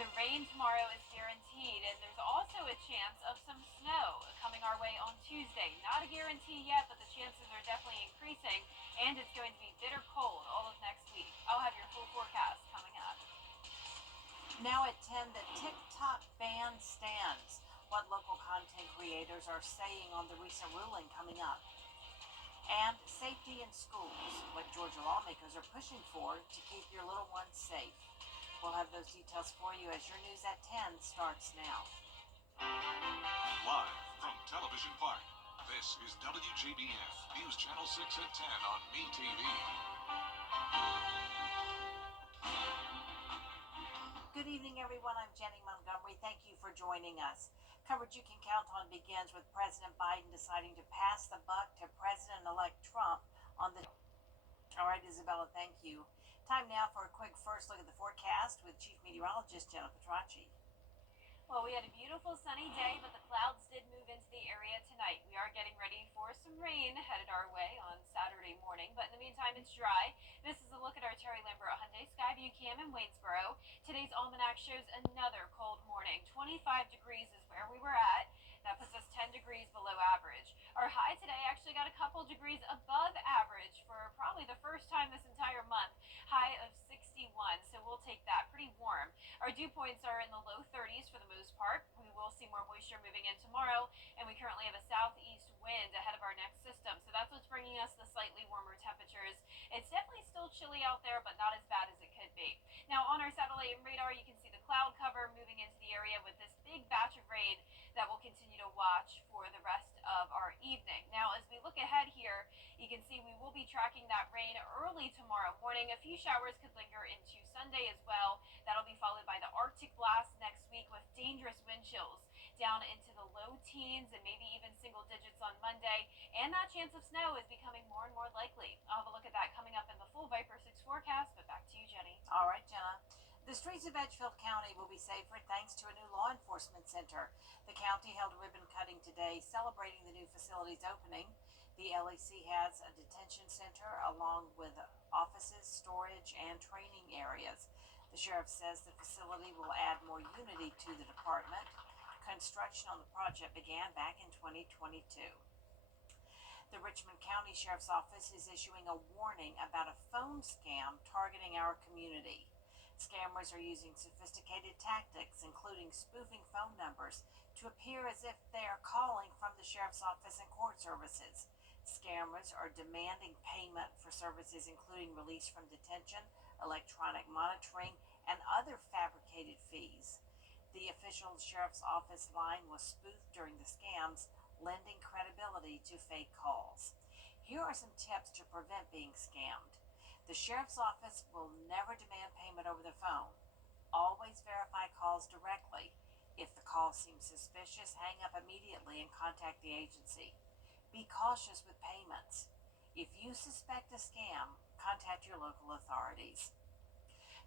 The rain tomorrow is guaranteed, and there's also a chance of some snow coming our way on Tuesday. Not a guarantee yet, but the chances are definitely increasing, and it's going to be bitter cold all of next week. I'll have your full forecast coming up. Now at 10, the TikTok ban stands. What local content creators are saying on the recent ruling coming up. And safety in schools, what Georgia lawmakers are pushing for to keep your little ones safe. We'll have those details for you as your News at 10 starts now. Live from Television Park, this is WJBF News Channel 6 at 10 on MeTV. Good evening, everyone. I'm Jenny Montgomery. Thank you for joining us. Coverage you can count on begins with President Biden deciding to pass the buck to President-elect Trump on the... All right, Isabella, thank you. Time now for a quick first look at the forecast with Chief Meteorologist Jenna Petracci. Well, we had a beautiful sunny day, but the clouds did move into the area tonight. We are getting ready for some rain headed our way on Saturday morning, but in the meantime, it's dry. This is a look at our Terry Lambert Hyundai Skyview Cam in Waynesboro. Today's almanac shows another cold morning. 25 degrees is where we were at. That puts us 10 degrees below average. Our high today actually got a couple degrees above average for probably the first time this entire month. High of 61, so we'll take that. Pretty warm. Our dew points are in the low 30s for the most part. We will see more moisture moving in tomorrow, and we currently have a southeast wind ahead of our next system, so that's what's bringing us the slightly warmer temperatures. It's definitely still chilly out there, but not as bad as it could be. Now, on our satellite and radar, you can see the cloud cover moving into the area with this big batch of rain that we'll continue to watch for the rest of our evening. Now, as we look ahead here, you can see we will be tracking that rain early tomorrow morning. A few showers could linger into Sunday as well. That'll be followed by the Arctic blast next week with dangerous wind chills down into the low teens and maybe even single digits on Monday. And that chance of snow is becoming more and more likely. I'll have a look at that coming up in the full Viper 6 forecast, but back to you, Jenny. All right, Jenna. The streets of Edgefield County will be safer thanks to a new law enforcement center. The county held ribbon cutting today celebrating the new facility's opening. The LEC has a detention center along with offices, storage, and training areas. The sheriff says the facility will add more unity to the department. Construction on the project began back in 2022. The Richmond County Sheriff's Office is issuing a warning about a phone scam targeting our community. Scammers are using sophisticated tactics, including spoofing phone numbers, to appear as if they are calling from the sheriff's office and court services. Scammers are demanding payment for services including release from detention, electronic monitoring, and other fabricated fees. The official sheriff's office line was spoofed during the scams, lending credibility to fake calls. Here are some tips to prevent being scammed. The sheriff's office will never demand payment over the phone. Always verify calls directly. If the call seems suspicious, hang up immediately and contact the agency. Be cautious with payments. If you suspect a scam, contact your local authorities.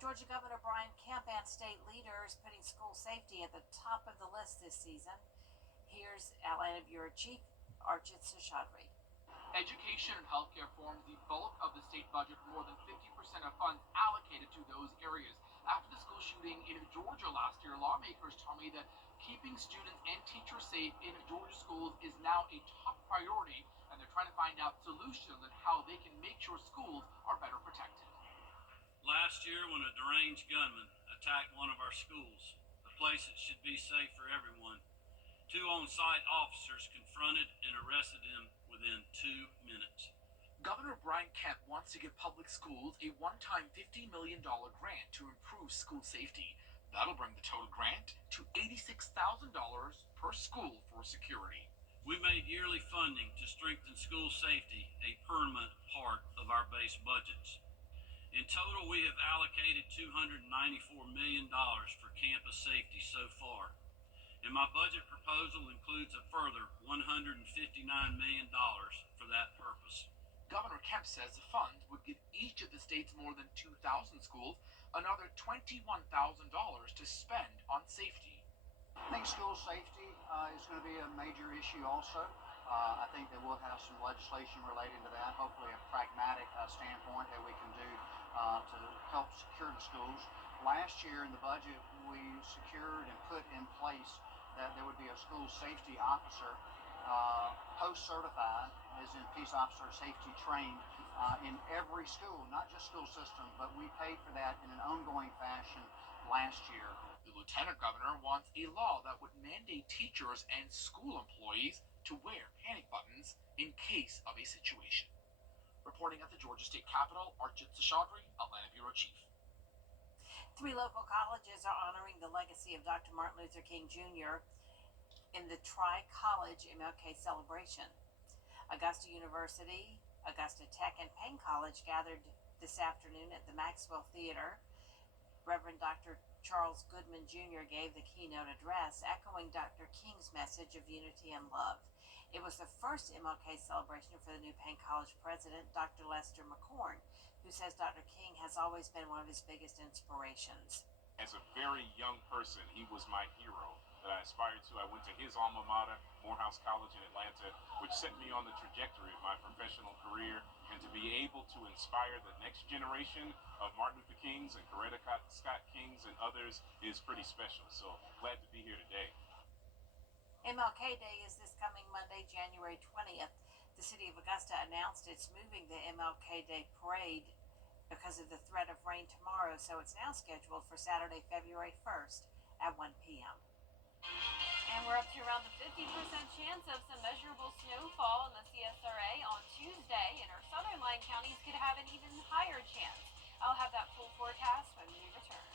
Georgia Governor Brian Kemp and state leaders putting school safety at the top of the list this season. Here's Atlanta Bureau Chief Archit Seshadri. Education and healthcare forms the bulk of the state budget, more than 50% of funds allocated to those areas. After the school shooting in Georgia last year, lawmakers tell me that keeping students and teachers safe in Georgia schools is now a top priority, and they're trying to find out solutions on how they can make sure schools are better protected. Last year, when a deranged gunman attacked one of our schools, a place that should be safe for everyone, 2 on-site officers confronted and arrested him within 2 minutes. Governor Brian Kemp wants to give public schools a one-time $50 million grant to improve school safety. That'll bring the total grant to $86,000 per school for security. We made yearly funding to strengthen school safety a permanent part of our base budgets. In total, we have allocated $294 million for campus safety so far. And my budget proposal includes a further $159 million for that purpose. Governor Kemp says the funds would give each of the state's more than 2,000 schools another $21,000 to spend on safety. I think school safety is going to be a major issue also. I think that we'll have some legislation relating to that, hopefully a pragmatic standpoint that we can do to help secure the schools. Last year in the budget, we secured and put in place that there would be a school safety officer, post-certified, as in peace officer safety trained, in every school, not just school system, but we paid for that in an ongoing fashion last year. The lieutenant governor wants a law that would mandate teachers and school employees to wear panic buttons in case of a situation. Reporting at the Georgia State Capitol, Archit Seshadri, Atlanta Bureau Chief. 3 local colleges are honoring the legacy of Dr. Martin Luther King Jr. in the Tri-College MLK celebration. Augusta University, Augusta Tech, and Payne College gathered this afternoon at the Maxwell Theater. Reverend Dr. Charles Goodman Jr. gave the keynote address, echoing Dr. King's message of unity and love. It was the first MLK celebration for the new Payne College president, Dr. Lester McCorn, who says Dr. King has always been one of his biggest inspirations. As a very young person, he was my hero that I aspired to. I went to his alma mater, Morehouse College in Atlanta, which set me on the trajectory of my professional career. And to be able to inspire the next generation of Martin Luther Kings and Coretta Scott Kings and others is pretty special. So glad to be here today. MLK Day is this coming Monday, January 20th. The city of Augusta announced it's moving the MLK Day parade because of the threat of rain tomorrow, so it's now scheduled for Saturday, February 1st at 1 p.m. And we're up to around the 50% chance of some measurable snowfall in the CSRA on Tuesday, and our southern line counties could have an even higher chance. I'll have that full forecast when we return.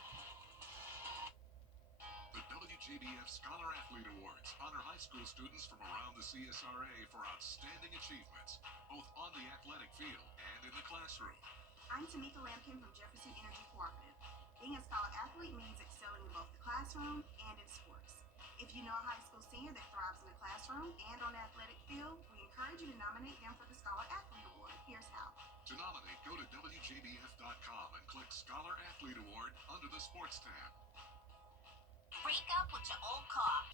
The WJBF Scholar Athlete Awards honor high school students from around the CSRA for outstanding achievements, both on the athletic field and in the classroom. I'm Tamika Lampkin from Jefferson Energy Cooperative. Being a scholar athlete means excelling in both the classroom and in sports. If you know a high school senior that thrives in the classroom and on the athletic field, we encourage you to nominate them for the Scholar Athlete Award. Here's how. To nominate, go to WJBF.com and click Scholar Athlete Award under the Sports tab. Break up with your old car.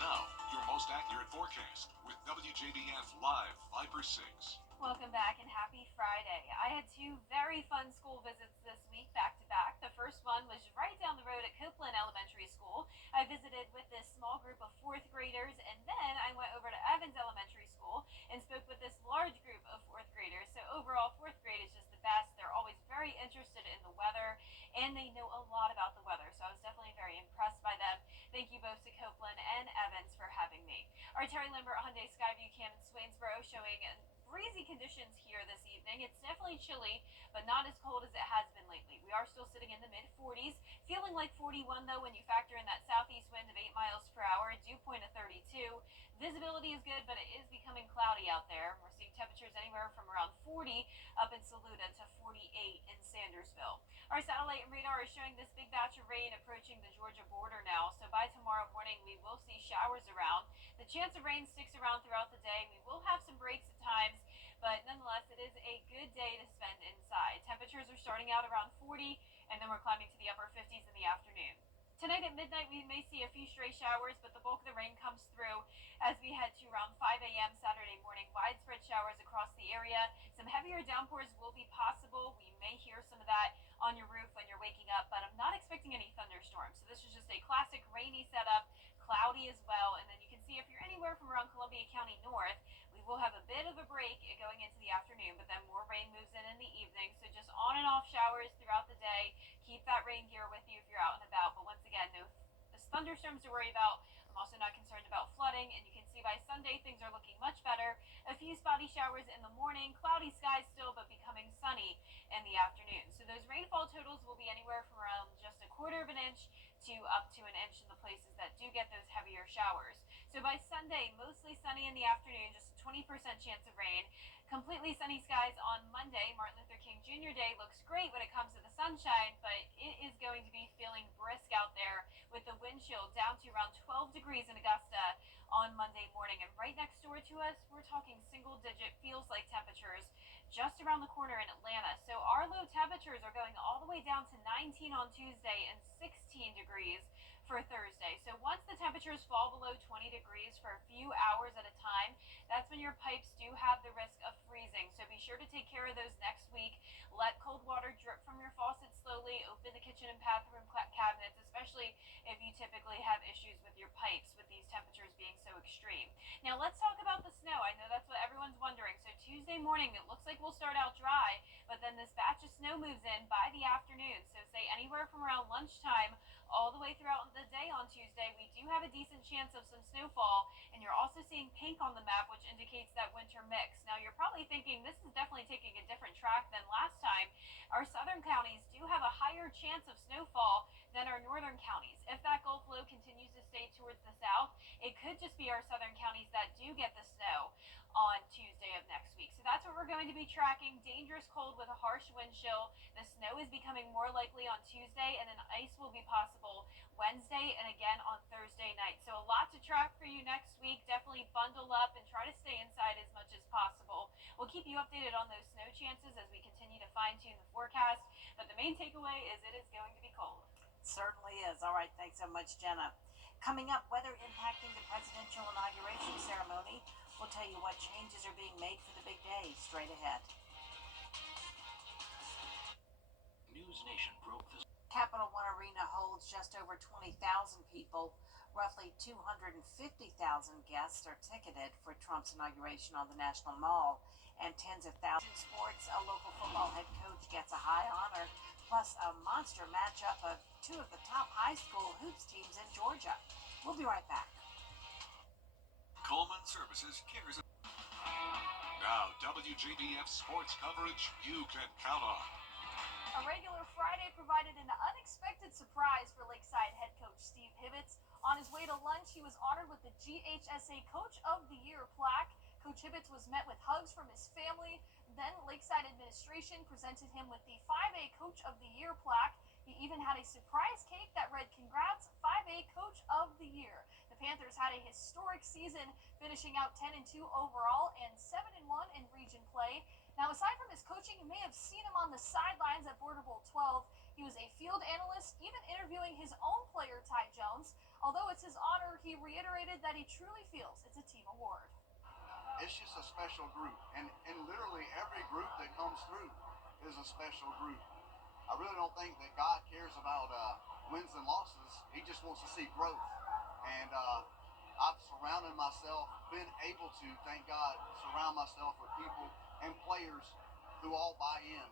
Now, your most accurate forecast with WJBF Live Viper 6. Welcome back and happy Friday. I had 2 very fun school visits this week back to back. The first one was right down the road at Copeland Elementary School. I visited with this small group of 4th graders, and then I went over to Evans Elementary School and spoke with this large group of 4th graders. So overall, 4th grade is just the best. They're always very interested in the weather, and they know a lot about the weather. So I was definitely very impressed by them. Thank you both to Copeland and Evans for having me. Our Terry Lambert Hyundai Skyview Cam in Swainsboro showing breezy conditions here this evening. It's definitely chilly, but not as cold as it has been lately. We are still sitting in the mid-40s, feeling like 41 though when you factor in that southeast wind of 8 miles per hour, dew point of 32. Visibility is good, but it is becoming cloudy out there. We're seeing temperatures anywhere from around 40 up in Saluda to 48 in Sandersville. Our satellite and radar is showing this big batch of rain approaching the Georgia border now, so by tomorrow morning we will see showers around. The chance of rain sticks around throughout the day. We will have some breaks at times, but nonetheless, it is a good day to spend inside. Temperatures are starting out around 40, and then we're climbing to the upper 50s in the afternoon. Tonight at midnight, we may see a few stray showers, but the bulk of the rain comes through as we head to around 5 a.m. Saturday morning. Widespread showers across the area. Some heavier downpours will be possible. We may hear some of that on your roof when you're waking up, but I'm not expecting any thunderstorms. So this is just a classic rainy setup, cloudy as well. And then you can see if you're anywhere from around Columbia County north, we will have a bit of a break going into the afternoon, but then more rain moves in the evening. So just on and off showers throughout the day. Keep that rain gear with you if you're out and about. But once again, no thunderstorms to worry about. I'm also not concerned about flooding, and you can see by Sunday things are looking much better. A few spotty showers in the morning, cloudy skies still, but becoming sunny in the afternoon. So those rainfall totals will be anywhere from around just a quarter of an inch to up to an inch in the places that do get those heavier showers. So by Sunday, mostly sunny in the afternoon, just a 20% chance of rain. Completely sunny skies on Monday. Martin Luther King Jr. Day looks great when it comes to the sunshine, but it is going to be feeling brisk out there with the wind chill down to around 12 degrees in Augusta on Monday morning. And right next door to us, we're talking single-digit feels-like temperatures just around the corner in Atlanta. So our low temperatures are going all the way down to 19 on Tuesday and 16 degrees for Thursday. So once the temperatures fall below 20 degrees for a few hours at a time, that's when your pipes do have the risk of freezing. So be sure to take care of those next week. Let cold water drip from your faucet slowly. Open the kitchen and bathroom cabinets, especially if you typically have issues with your pipes with these temperatures being so extreme. Now let's talk about the snow. I know that's what everyone's wondering. So Tuesday morning, it looks like we'll start out dry, but then this batch of snow moves in by the afternoon. So say anywhere from around lunchtime all the way throughout the day on Tuesday, we do have a decent chance of some snowfall, and you're also seeing pink on the map, which indicates that winter mix. Now you're probably thinking this is definitely taking a different track than last time. Our southern counties do have a higher chance of snowfall than our northern counties. If that Gulf low continues to stay towards the south, it could just be our southern counties that do get the snow on Tuesday of next week. So that's what we're going to be tracking. Dangerous cold with a harsh wind chill. The snow is becoming more likely on Tuesday, and then ice will be possible Wednesday and again on Thursday night. So a lot to track for you next week. Definitely bundle up and try to stay inside as much as possible. We'll keep you updated on those snow chances as we continue to fine-tune the forecast, but the main takeaway is it is going to be cold. Certainly is. All right, thanks so much, Jenna. Coming up, weather impacting the presidential inauguration ceremony. We'll tell you what changes are being made for the big day straight ahead. News Nation broke this. Capital One Arena holds just over 20,000 people. Roughly 250,000 guests are ticketed for Trump's inauguration on the National Mall. And tens of thousands. Sports, a local football head coach gets a high honor, plus a monster matchup of two of the top high school hoops teams in Georgia. We'll be right back. Coleman Services cares. Now, WJBF sports coverage you can count on. A regular Friday provided an unexpected surprise for Lakeside head coach Steve Hibbets. On his way to lunch, he was honored with the GHSA Coach of the Year plaque. Coach Hibbets was met with hugs from his family. Then Lakeside administration presented him with the 5A Coach of the Year plaque. He even had a surprise cake that read, "Congrats, 5A Coach of the Year." The Panthers had a historic season, finishing out 10-2 overall and 7-1 in region play. Now, aside from his coaching, you may have seen him on the sidelines at Border Bowl 12. He was a field analyst, even interviewing his own player, Ty Jones. Although it's his honor, he reiterated that he truly feels it's a team award. It's just a special group, and literally every group that comes through is a special group. I really don't think that God cares about wins and losses. He just wants to see growth, and I've surrounded myself, been able to, thank God, surround myself with people and players who all buy in.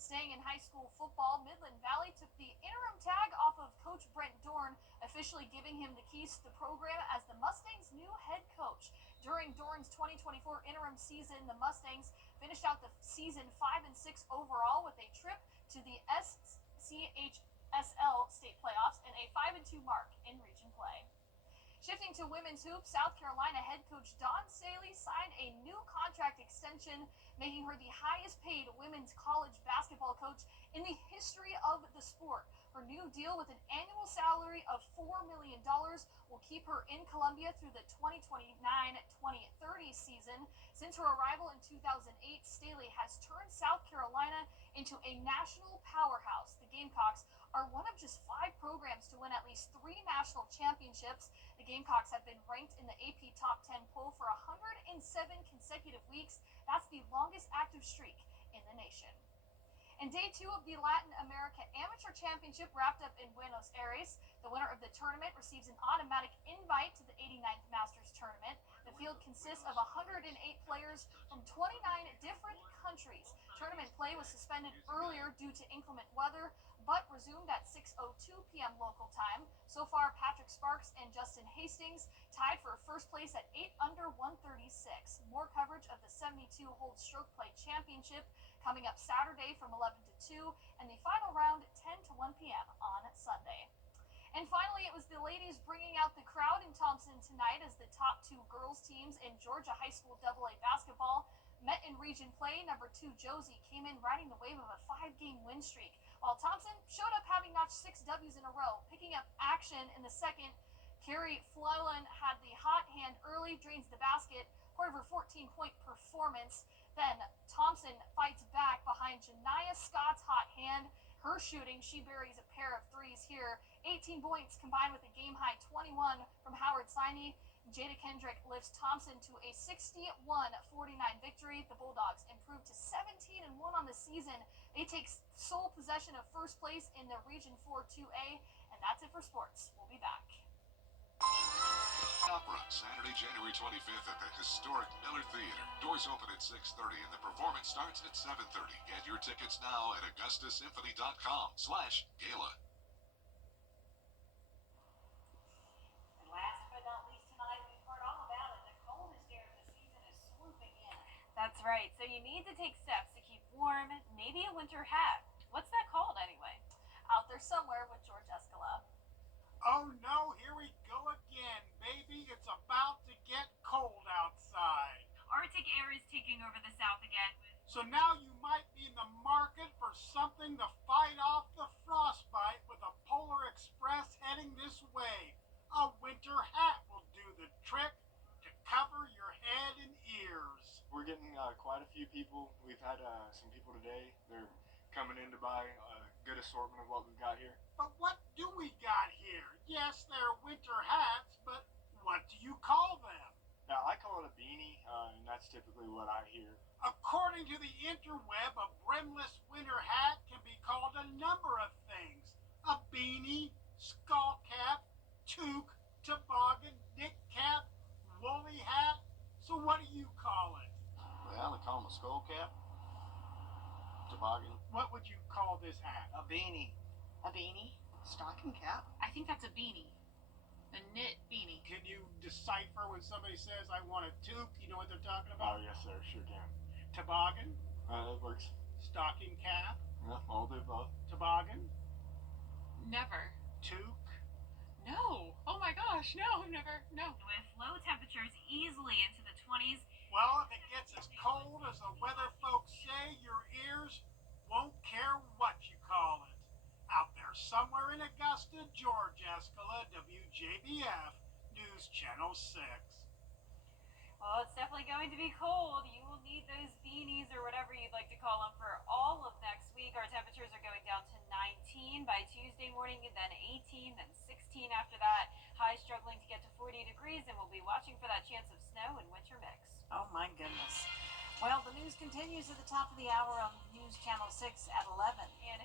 Staying in high school football, Midland Valley took the interim tag off of Coach Brent Dorn, officially giving him the keys to the program as the Mustangs' new head coach. During Dorn's 2024 interim season, the Mustangs finished out the season 5-6 overall with a trip to the SCHSL state playoffs and a 5-2 mark in region play. Shifting to women's hoops, South Carolina head coach Dawn Staley signed a new contract extension, making her the highest paid women's college basketball coach in the history of the sport. Her new deal with an annual salary of $4 million will keep her in Columbia through the 2029-2030 season. Since her arrival in 2008, Staley has turned South Carolina into a national powerhouse. The Gamecocks are one of just 5 programs to win at least 3 national championships. The Gamecocks have been ranked in the AP Top 10 poll for 107 consecutive weeks. That's the longest active streak in the nation. And day 2 of the Latin America Amateur Championship wrapped up in Buenos Aires. The winner of the tournament receives an automatic invite to the 89th Masters Tournament. The field consists of 108 players from 29 different countries. Tournament play was suspended earlier due to inclement weather, but resumed at 6:02 p.m. local time. So far, Patrick Sparks and Justin Hastings tied for first place at 8 under 136. More coverage of the 72-hole stroke play championship coming up Saturday from 11 to 2, and the final round 10 to 1 p.m. on Sunday. And finally, it was the ladies bringing out the crowd in Thompson tonight as the top two girls teams in Georgia High School AA basketball met in region play. Number 2 Josie came in riding the wave of a 5-game win streak, while Thompson showed up having notched 6 W's in a row. Picking up action in the second, Carrie Flellan had the hot hand early, drains the basket, part of her 14-point performance. Then Thompson fights back behind Janiah Scott's hot hand. Her shooting, she buries a pair of threes here. 18 points combined with a game-high 21 from Howard Siney. Jada Kendrick lifts Thompson to a 61-49 victory. The Bulldogs improved to 17-1 on the season. They take sole possession of first place in the Region 4 2A. And that's it for sports. We'll be back. Opera, Saturday, January 25th at the historic Miller Theater. Doors open at 6:30 and the performance starts at 7:30. Get your tickets now at augustasymphony.com/gala. And last but not least tonight, we've heard all about it. The coldest air of the season is swooping in. That's right. So you need to take steps to keep warm, maybe a winter hat. What's that called anyway? Out there somewhere with George Escala. Oh no, here we go again, baby. It's about to get cold outside. Arctic air is taking over the south again. So now you might be in the market for something to fight off the frostbite with a Polar Express heading this way. A winter hat will do the trick to cover your head and ears. We're getting quite a few people. We've had some people today. They're coming in to buy a good assortment of what we've got here. But what do we got here? Yes, they're winter hats, but what do you call them? Now, I call it a beanie, and that's typically what I hear. According to the interweb, a brimless winter hat can be called a number of things. A beanie, skull cap, toque, toboggan, dick cap, woolly hat. So what do you call it? Well, I call them a skull cap, toboggan. What would you call this hat? A beanie. A beanie? Stocking cap. I think that's a beanie. A knit beanie. Can you decipher when somebody says, I want a toque? You know what they're talking Oh, about? yes, sir, sure can. Toboggan, That works. stocking cap, Yeah, all the above. toboggan, Never. toque. No. Oh my gosh, no, never, no. With low temperatures easily into the 20s. Well, if it gets as cold as the weather folks say, your ears won't care what you call it. Out there somewhere in Augusta, George Escala, WJBF, News Channel 6. Well, it's definitely going to be cold. You will need those beanies or whatever you'd like to call them for all of next week. Our temperatures are going down to 19 by Tuesday morning, and then 18, then 16 after that. Highs struggling to get to 40 degrees, and we'll be watching for that chance of snow and winter mix. Oh my goodness. Well, the news continues at the top of the hour on News Channel 6 at 11. And